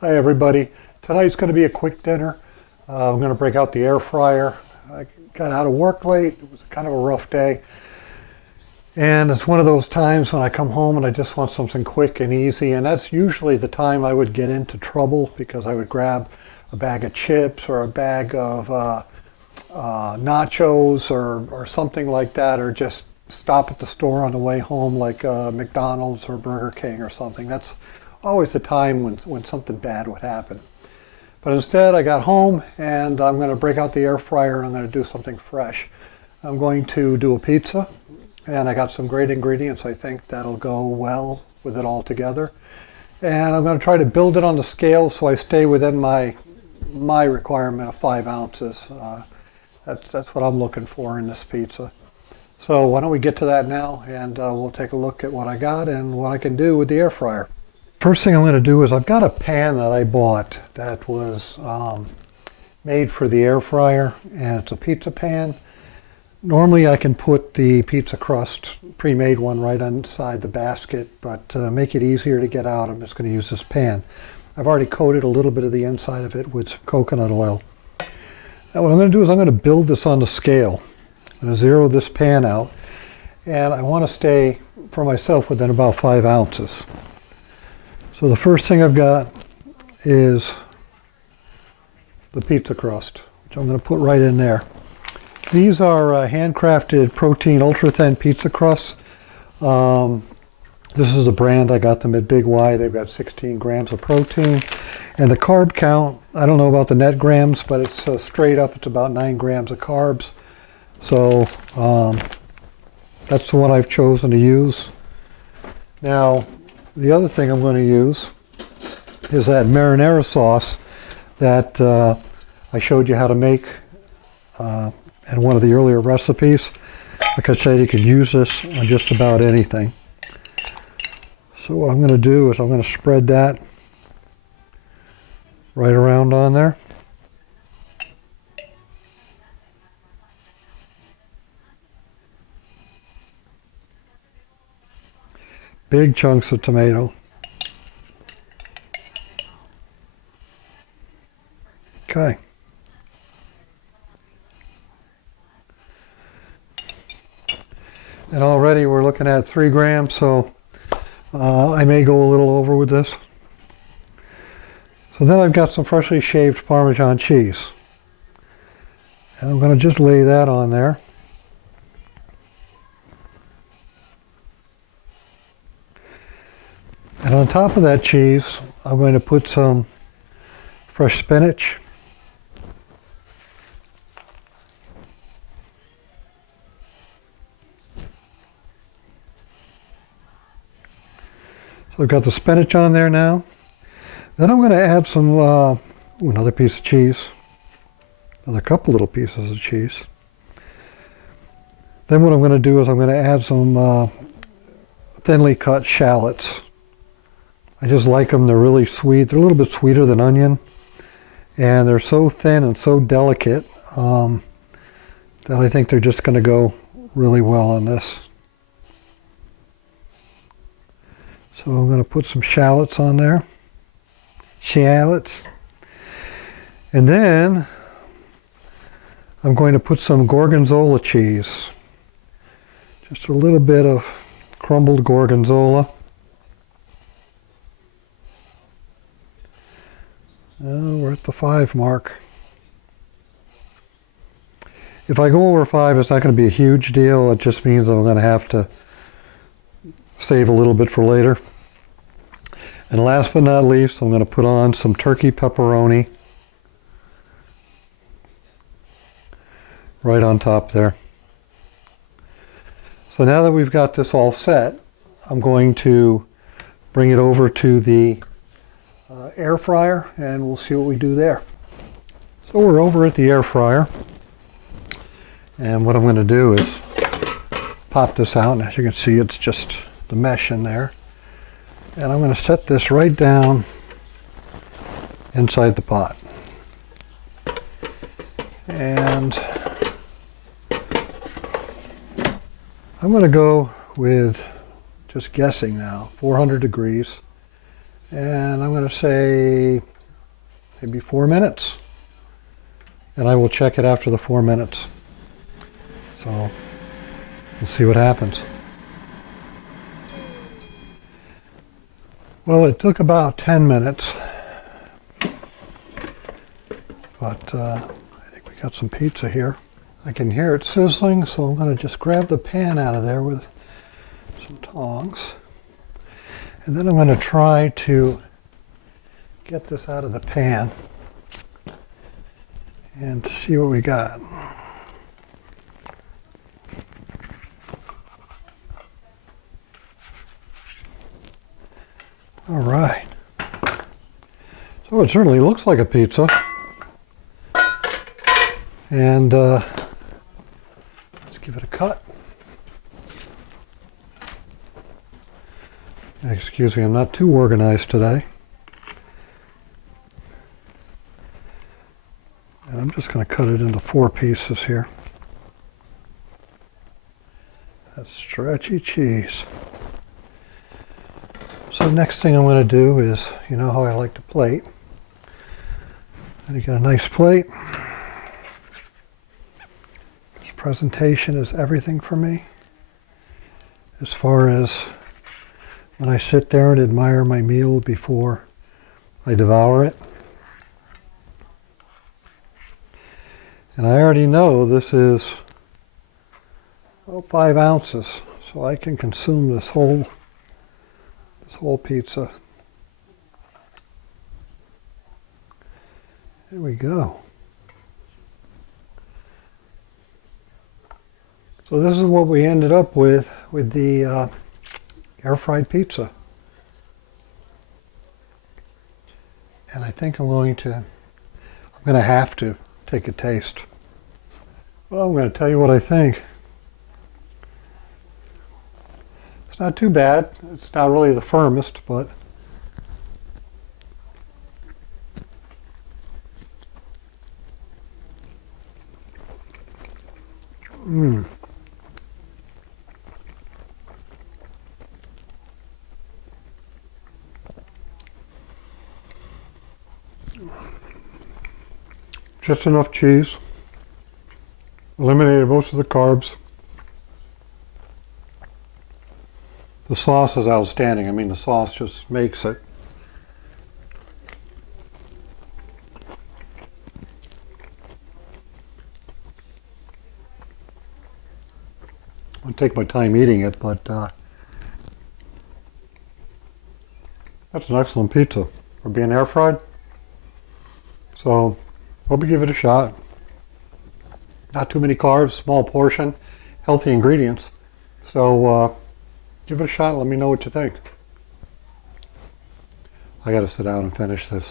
Hi everybody. Tonight's going to be a quick dinner. I'm going to break out the air fryer. I got out of work late. It was kind of a rough day. And it's one of those times when I come home and I just want something quick and easy. And that's usually the time I would get into trouble because I would grab a bag of chips or a bag of nachos or something like that, or just stop at the store on the way home like McDonald's or Burger King or something. That's always the time when something bad would happen. But instead, I got home and I'm going to break out the air fryer and I'm going to do something fresh. I'm going to do a pizza, and I got some great ingredients. I think that'll go well with it all together. And I'm going to try to build it on the scale so I stay within my requirement of 5 ounces. That's what I'm looking for in this pizza. So why don't we get to that now, and we'll take a look at what I got and what I can do with the air fryer. First thing I'm going to do is I've got a pan that I bought that was made for the air fryer, and it's a pizza pan. Normally I can put the pizza crust, pre-made one, right inside the basket, but to make it easier to get out, I'm just going to use this pan. I've already coated a little bit of the inside of it with some coconut oil. Now what I'm going to do is I'm going to build this on the scale. I'm going to zero this pan out, and I want to stay for myself within about 5 ounces. So the first thing I've got is the pizza crust, which I'm going to put right in there. These are handcrafted protein ultra thin pizza crusts. This is the brand. I got them at Big Y. They've got 16 grams of protein. And the carb count, I don't know about the net grams, but it's straight up, it's about 9 grams of carbs. So that's the one I've chosen to use. Now, the other thing I'm going to use is that marinara sauce that I showed you how to make in one of the earlier recipes. Like I said, you can use this on just about anything. So what I'm going to do is I'm going to spread that right around on there. Big chunks of tomato. Okay. And already we're looking at 3 grams, so I may go a little over with this. So then I've got some freshly shaved Parmesan cheese. And I'm going to just lay that on there. And on top of that cheese, I'm going to put some fresh spinach. So I've got the spinach on there now. Then I'm going to add some, another piece of cheese. Another couple little pieces of cheese. Then what I'm going to do is I'm going to add some thinly cut shallots. I just like them. They're really sweet. They're a little bit sweeter than onion. And they're so thin and so delicate that I think they're just going to go really well on this. So I'm going to put some shallots on there. Shallots. And then I'm going to put some gorgonzola cheese. Just a little bit of crumbled gorgonzola. We're at the 5 mark. If I go over 5, it's not going to be a huge deal. It just means I'm going to have to save a little bit for later. And last but not least, I'm going to put on some turkey pepperoni right on top there. So now that we've got this all set, I'm going to bring it over to the air fryer, and we'll see what we do there. So we're over at the air fryer, and what I'm going to do is pop this out, and as you can see, it's just the mesh in there. And I'm going to set this right down inside the pot. And I'm going to go with, just guessing now, 400 degrees. And I'm going to say maybe 4 minutes. And I will check it after the 4 minutes. So we'll see what happens. Well, it took about 10 minutes. But I think we got some pizza here. I can hear it sizzling, so I'm going to just grab the pan out of there with some tongs. And then I'm going to try to get this out of the pan and to see what we got. All right. So it certainly looks like a pizza. And let's give it a cut. Excuse me, I'm not too organized today. And I'm just going to cut it into 4 pieces here. That's stretchy cheese. So next thing I'm going to do is, you know how I like to plate. I'm going to get a nice plate. This presentation is everything for me. As far as when I sit there and admire my meal before I devour it. And I already know this is 5 ounces, so I can consume this whole pizza. There we go. So this is what we ended up with the air fried pizza. And I think I'm going to have to take a taste. Well, I'm going to tell you what I think. It's not too bad. It's not really the firmest, but just enough cheese. Eliminated most of the carbs. The sauce is outstanding. I mean, the sauce just makes it. I'll take my time eating it, but that's an excellent pizza for being air fried. So, hope you give it a shot. Not too many carbs, small portion, healthy ingredients. So, give it a shot. Let me know what you think. I got to sit down and finish this.